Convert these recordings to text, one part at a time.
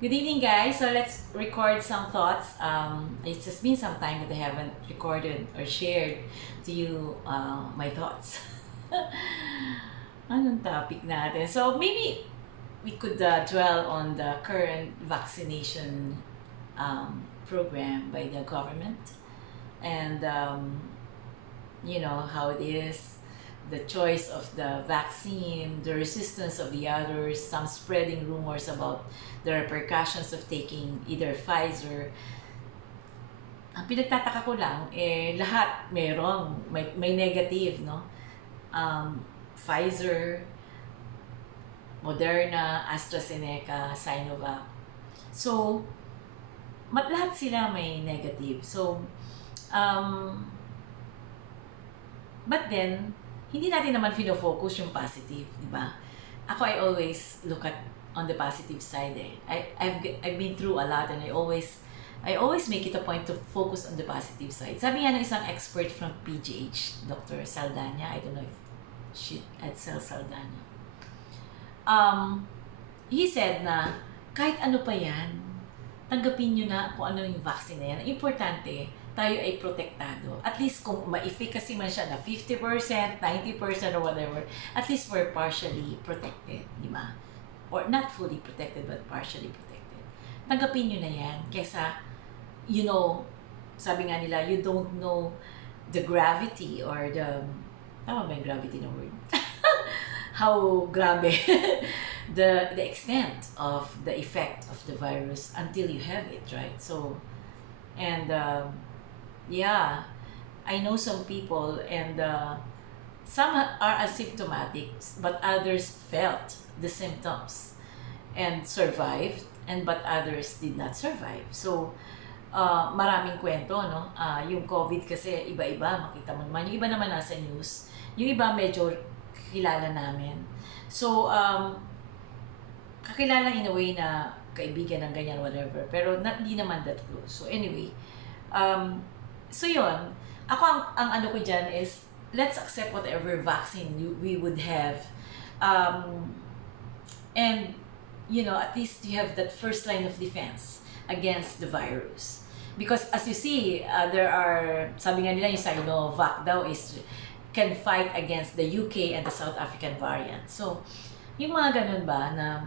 Good evening, guys. So let's record some thoughts. It's just been some time that I haven't recorded or shared to you my thoughts. Anong topic natin? So maybe we could dwell on the current vaccination program by the government and how it is, the choice of the vaccine, the resistance of the others, some spreading rumors about the repercussions of taking either Pfizer. Ang pinagtataka ko lang, lahat may negative, no? Pfizer, Moderna, AstraZeneca, Sinovac. So, lahat sila may negative. So, but then, hindi natin naman fino-focus yung positive, di ba? Ako, I always look at on the positive side. I've been through a lot and I always make it a point to focus on the positive side. Sabi nga ng isang expert from PGH, Dr. Saldana, I don't know if she Edsel Saldana. He said na kahit ano pa yan, tanggapin nyo na kung ano yung vaccine na yan. Importante, tayo ay protektado. At least kung ma-efficacy man siya na 50%, 90% or whatever, at least we're partially protected, di ba? Or not fully protected, but partially protected. Tanggapin nyo na yan. Kesa, sabi nga nila, you don't know the gravity or tama ba yung gravity na word? How grabe the extent of the effect of the virus until you have it, right? So, and yeah, I know some people and some are asymptomatic, but others felt the symptoms and survived, but others did not survive. So, maraming kwento, no? Yung COVID kasi iba-iba, makita mo naman. Yung iba naman nasa news, yung iba medyo kilala namin. So, kakilala in a way na kaibigan ng ganyan, whatever. Pero hindi naman that close. So, anyway, so yun, ako ang ano ko dyan is, let's accept whatever vaccine we would have. And, at least you have that first line of defense against the virus. Because as you see, there are, sabi nga nila yung Sinovac daw can fight against the UK and the South African variant. So, yung mga ganun ba na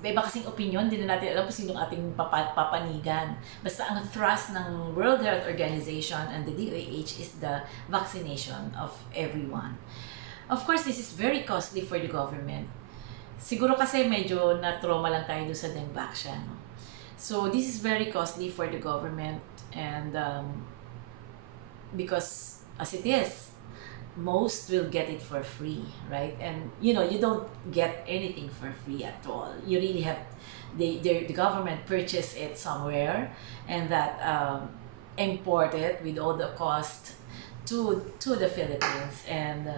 iba kasing opinion, hindi na natin alam kung sinong ating papanigan. Basta ang thrust ng World Health Organization and the DOH is the vaccination of everyone. Of course, this is very costly for the government. Siguro kasi medyo na-trauma lang tayo doon sa Dengvac siya, no? So, this is very costly for the government and because as it is, most will get it for free, right? And you don't get anything for free at all. You really have the government purchase it somewhere and that import it with all the cost to the Philippines and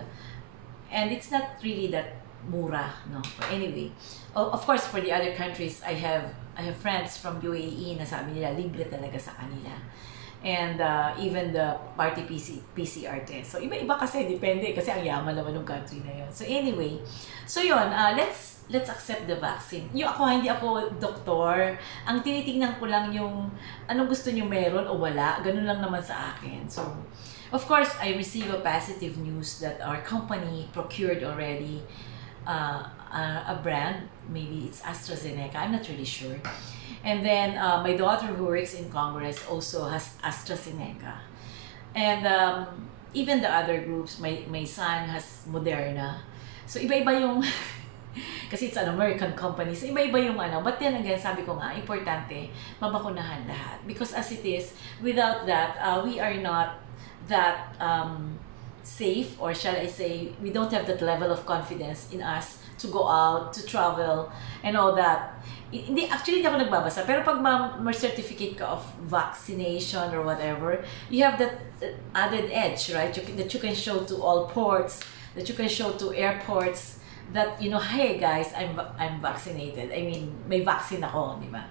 it's not really that mura, no. But anyway, of course for the other countries, I have friends from UAE na sabi nila libre talaga sa kanila. And even the party PCR test. So, iba-iba kasi, depende. Kasi ang yaman naman ng country na yun. So, anyway. So, yun. Let's accept the vaccine. Hindi ako doktor. Ang tinitingnan ko lang yung anong gusto nyo meron o wala. Ganun lang naman sa akin. So, of course, I receive a positive news that our company procured already a brand. Maybe it's AstraZeneca. I'm not really sure. And then, my daughter who works in Congress also has AstraZeneca. And even the other groups, my son has Moderna. So, iba-iba yung, kasi it's an American company, so iba-iba yung ano. But then again, sabi ko nga, importante, mabakunahan lahat. Because as it is, without that, we are not that safe, or shall I say, we don't have that level of confidence in us to go out, to travel, and all that. Actually, hindi ako nagbabasa. Pero pag may certificate ka of vaccination or whatever, you have that added edge, right? That you can show to all ports, that you can show to airports, that, hey guys, I'm vaccinated. I mean, may vaccine ako, di ba?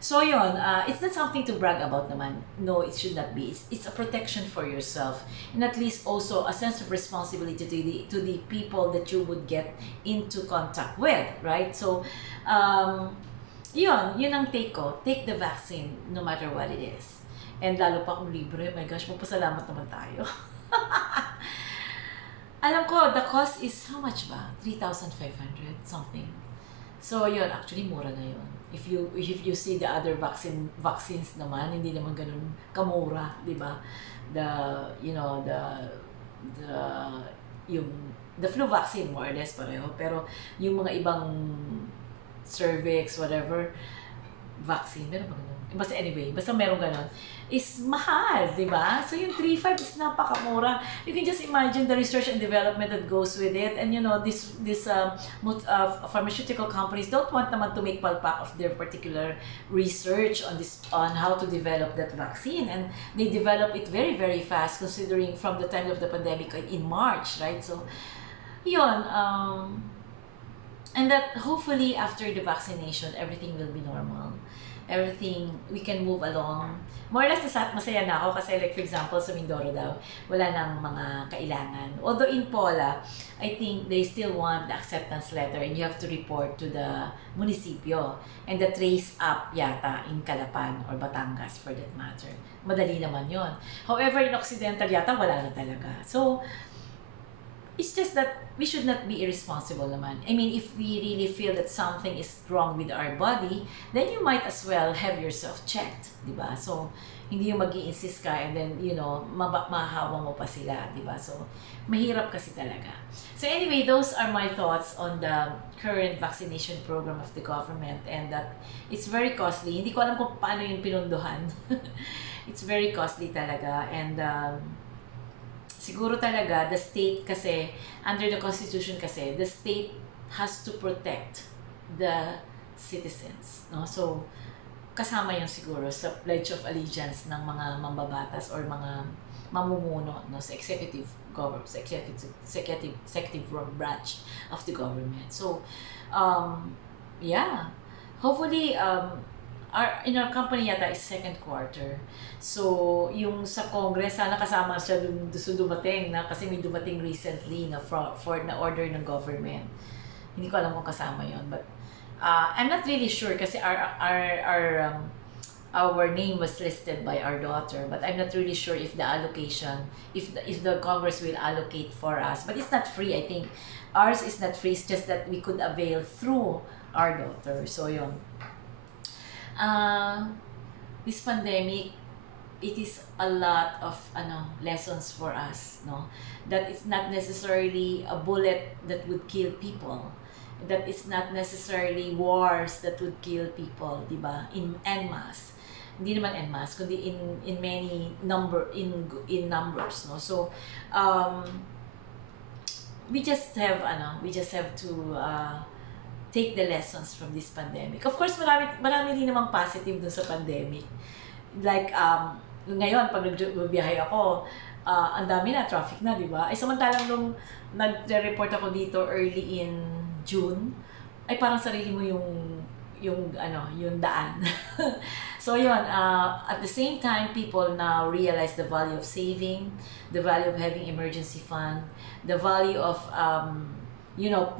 So yun, it's not something to brag about naman. No, it should not be. It's a protection for yourself. And at least also a sense of responsibility to the people that you would get into contact with, right? So, yun ang take ko. Take the vaccine no matter what it is. And lalo pa kung libre, my gosh, magpasalamat naman tayo. Alam ko, the cost is how much ba? 3,500 something. So yun, actually mura na yun. If you see the other vaccines naman, hindi naman ganun kamura, di ba? The you know the yung the flu vaccine more or less pareho, pero yung mga ibang cervix whatever vaccine, meron ba ganun? Basta anyway, basta meron ganun, is mahal, di ba? So yung 3.5 is napakamura. You can just imagine the research and development that goes with it. And you know, this pharmaceutical companies don't want naman to make palpak of their particular research on how to develop that vaccine. And they develop it very, very fast considering from the time of the pandemic in March, right? So, yun, and that hopefully after the vaccination, everything will be normal. Everything, we can move along. More or less, masaya na ako kasi like for example, sa Mindoro daw, wala nang mga kailangan. Although in Pola, I think they still want the acceptance letter and you have to report to the munisipyo. And the trace up yata in Calapan or Batangas for that matter. Madali naman yon. However, in Occidental yata, wala na talaga. So, it's just that we should not be irresponsible naman. I mean, if we really feel that something is wrong with our body, then you might as well have yourself checked, di ba? So, hindi yung mag-i-insist ka and then, you know, mahahawa mo pa sila, di ba? So, mahirap kasi talaga. So anyway, those are my thoughts on the current vaccination program of the government and that it's very costly. Hindi ko alam kung paano yung pinunduhan. It's very costly talaga and siguro talaga, the state kasi, under the Constitution kasi, the state has to protect the citizens. No? So, kasama yun siguro sa Pledge of Allegiance ng mga mambabatas or mga mamumuno no, sa executive government, executive branch of the government. So, yeah. Hopefully, in our company yata is second quarter. So, yung sa Congress, sana kasama siya dun dumating na kasi may dumating recently na for na order ng government. Hindi ko alam kung kasama yon, but I'm not really sure kasi our name was listed by our daughter, but I'm not really sure if the allocation, if the Congress will allocate for us. But it's not free, I think. Ours is not free, it's just that we could avail through our daughter. So, yun. This pandemic, it is a lot of lessons for us, no? That it's not necessarily a bullet that would kill people. That it's not necessarily wars that would kill people, di ba? En masse. Hindi naman en masse, kundi in many numbers, no? So we just have to take the lessons from this pandemic. Of course, marami din namang positive dun sa pandemic. Like ngayon pag nagbiyahe ako, ang dami na traffic na, di ba? Ay samantalang nung nagre-report ako dito early in June, ay parang sarili mo yung daan. So yun, at the same time, people now realize the value of saving, the value of having emergency fund, the value of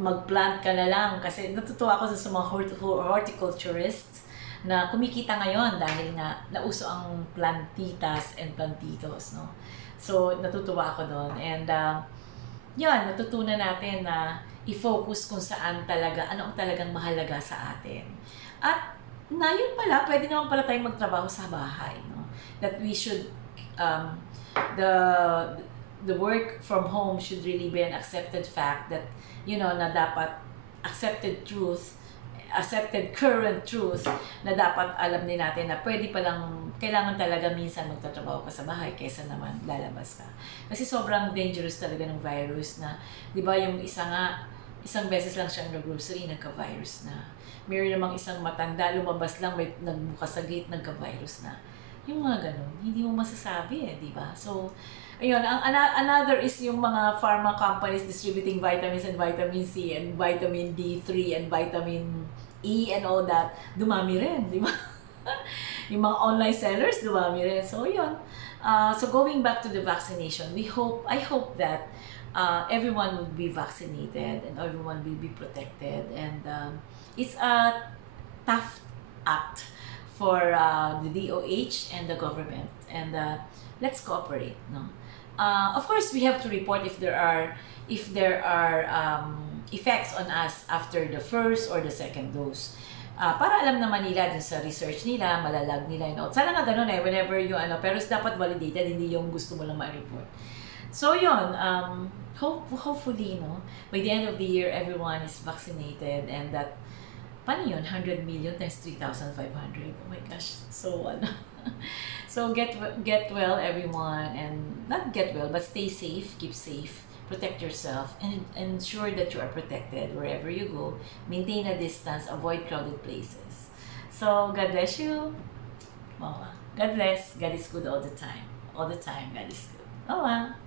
mag-plant ka na lang kasi natutuwa ako sa mga horticulturists na kumikita ngayon dahil nga nauso ang plantitas and plantitos, no? So natutuwa ako doon and yun, natutunan natin na i-focus kung saan talaga, ano ang talagang mahalaga sa atin. At na yun pala, pwede naman pala tayong magtrabaho sa bahay, no? That we should, the work from home should really be an accepted fact that, na dapat accepted current truth na dapat alam din natin na pwede palang, kailangan talaga minsan magtatrabaho ka sa bahay kaysa naman lalabas ka. Kasi sobrang dangerous talaga ng virus na, di ba yung isang beses lang siyang nag-grocery, nagka-virus na. Meron namang isang matanda, lumabas lang, may nagbukas sa gate, nagka-virus na. Yung mga ganun, hindi mo masasabi di ba? So, ayun, another is yung mga pharma companies distributing vitamins and vitamin C and vitamin D3 and vitamin E and all that, dumami rin, di ba? Yung mga online sellers, dumami rin. So, yun. So, going back to the vaccination, I hope that everyone will be vaccinated and everyone will be protected. And it's a tough for the DOH and the government, and let's cooperate, no? Of course, we have to report if there are effects on us after the first or the second dose. Para alam naman nila dun sa research nila, malalag nila, you know. Sana nga ganun eh, whenever you, pero dapat validated, hindi yung gusto mo lang ma-report. So yun, hopefully, no, by the end of the year, everyone is vaccinated, and that, paano yun, 100 million times 3,500, oh my gosh, so so get well, everyone, and not get well, but stay safe, keep safe, protect yourself, and ensure that you are protected wherever you go. Maintain a distance, avoid crowded places. So God bless you. Mama. God bless. God is good all the time. All the time, God is good. Mama.